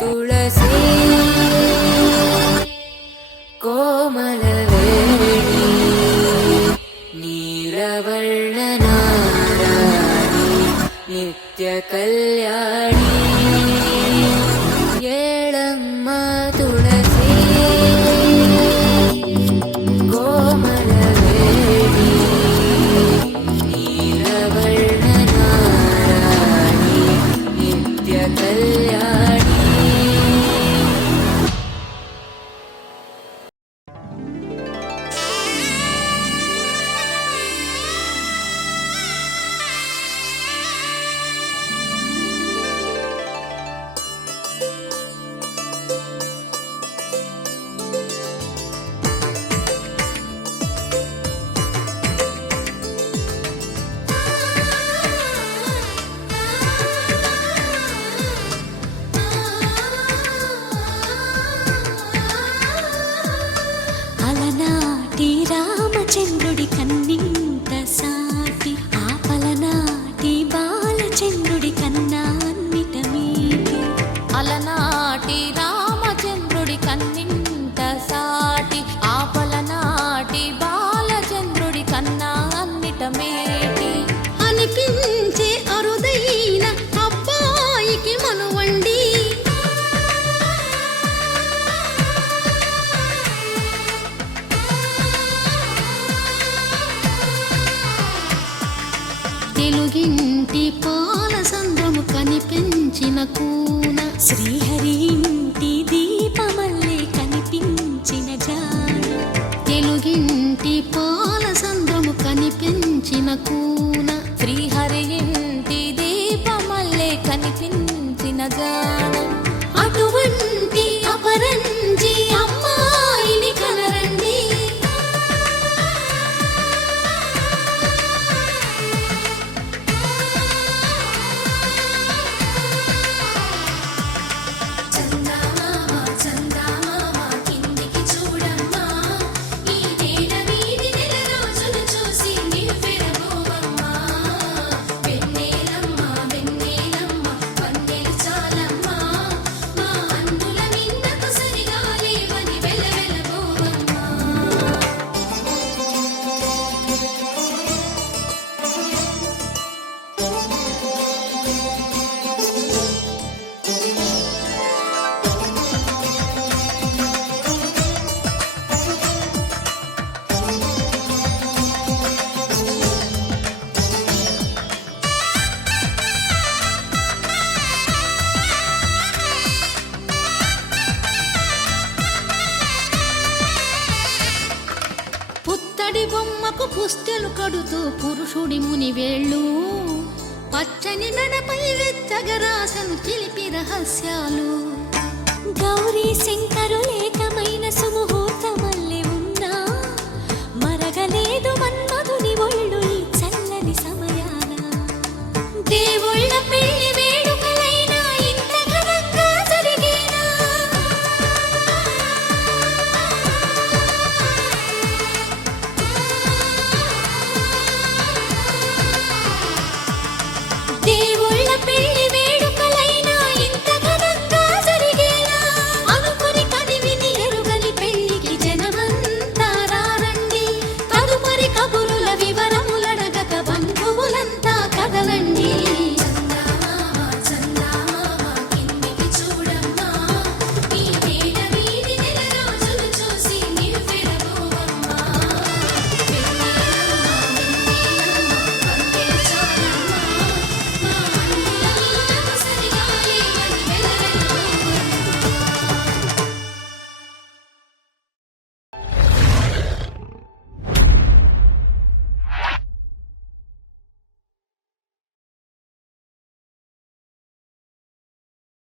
ತುಳಸಿ ಕೋಮಲವೇಣಿ ನೀಲವರ್ಣನಾರಾಣಿ ನಿತ್ಯ ಕಲ್ಯಾಣಿ ಏಳಮ್ಮ ತುಳಸಿ ಕೋಮಲವೇಣಿ ನೀಲವರ್ಣನಾರಾಣಿ ನಿತ್ಯ ಕಲ್ಯಾಣಿ. అలనాటి రామచంద్రుడి కన్నింత సాటి ఆపలనాటి బాలచంద్రుడి కన్నా అన్నిట మీటి. అలనాటి రామచంద్రుడి కన్నింత సాటి ఆపలనాటి బాలచంద్రుడి కన్నా అన్నిట మేటి అనిపించే అరుదైన అబ్బాయికి మనువండి. తెలుగింటి పాల సంద్రము కనిపించిన కూన శ్రీహరి ఇంటి దీపమల్లే కనిపించిన జాన. తెలుగింటి పాల సంద్రము కనిపించిన కూన శ్రీహరి ఇంటి దీపమల్లే కనిపించిన జాన. అటువంటి అపరంజి అమ్మాయిని కనరండి. చందమామ చందమామ కిందికి చూడమ్మా, ఈ నేల వీధి నెల రోజులు చూసి నివ్వెరబోవమ్మా. వెన్నెలమ్మ వెన్నెలమ్మ వన్నెలు చాలమ్మా, మా అందుల మిన్నకు సరిగా లేవని వెలవెలబోవమ్మా. పుత్తడి బొమ్మకు పుస్తెలు కడుతూ పురుషుడి ముని వేళ్ళు, పచ్చని మెడపై వెచ్చగరాసను చిలిపి రహస్యాలు. గౌరీ శంకరులేకమైన సుము